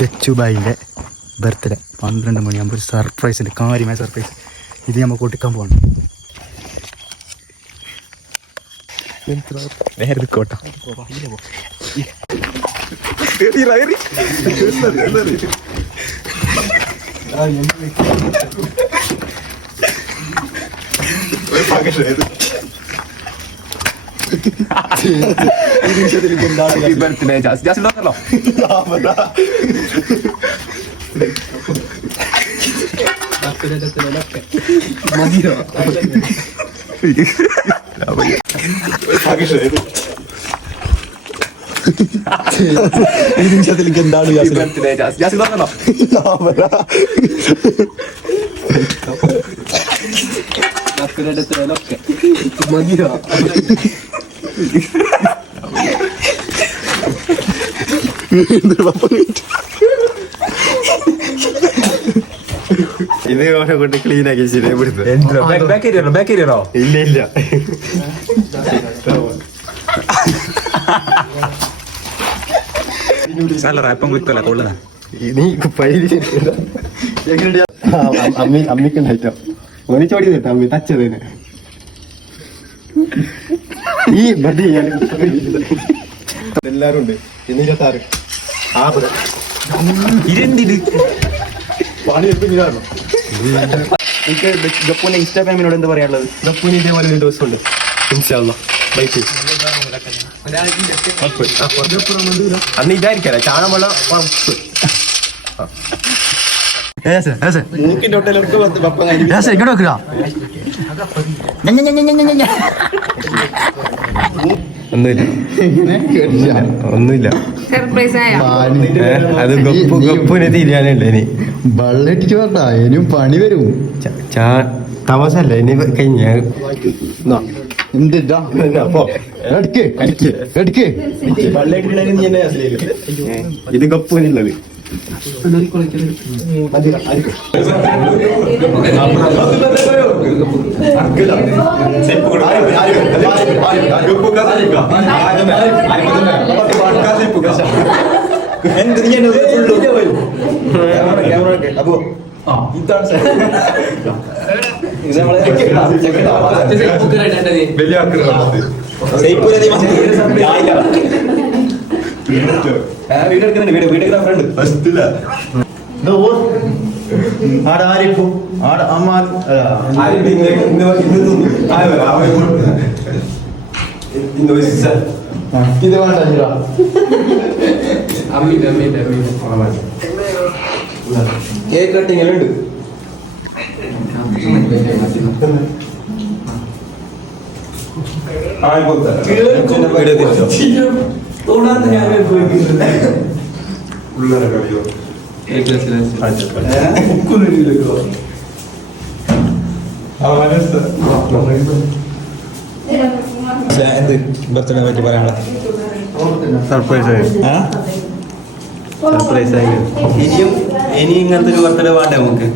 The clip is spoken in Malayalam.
ദച്ചുബായിൻ്റെ ബർത്ത്ഡേ 12 മണിയാകുമ്പോൾ ഒരു സർപ്രൈസ് ഉണ്ട്, കാര്യമായ സർപ്രൈസ്. ഇത് നമ്മൾ കൊട്ടിക്കാൻ പോകണം. നേരെ കോട്ട ബർത്ത്ഡേ ജാസ് ഉണ്ടല്ലോ. ഈ നിമിഷത്തിലേക്ക് എന്താണ് ജാസ് ഉണ്ടല്ലോ. ഇത് ഓനെ കൊണ്ട് ക്ലീൻ ആക്കി ശരിയാപ്പെടുത്തു. ഇല്ല ഇല്ല നീ അമ്മിക്കുണ്ടായിട്ടോ ഓനി ചോടി തട്ടോ അമ്മി തച്ചതിന് ഈ മതി. എല്ലാരും ഉണ്ട്. 26 എനിക്ക് ഗപ്പൂന്റെ ഇൻസ്റ്റാഗ്രാമിനോട് എന്താ പറയാനുള്ളത്? ഗപ്പൂന് ഇതേപോലെ ഒരു ദിവസം ഉണ്ട് അന്ന് ഇതായിരിക്കല ചാണകം വെള്ളം മൂക്കിന്റെ ഒട്ടലൊക്കെ ഒന്നുമില്ല. അത് ഗപ്പൂനെ തിരിയാനുണ്ട്. ഇനി വെള്ളടിച്ചു പറഞ്ഞ ഇനിയും പണി വരും. താമസല്ല ഇനി കഴിഞ്ഞ ഇത് ഗപ്പൂനുള്ളത്. അപ്പോ ഇത് വേണ്ട കേക്ക് കട്ടിങ് എല്ലാം ഉണ്ട്. ബർത്ത്ഡേ പറ്റി പറയാനുള്ള സർപ്രൈസ് ആയി. ഇനി ഇങ്ങനത്തെ ഒരു ബർത്ത്ഡേ വേണ്ടേ നമുക്ക്?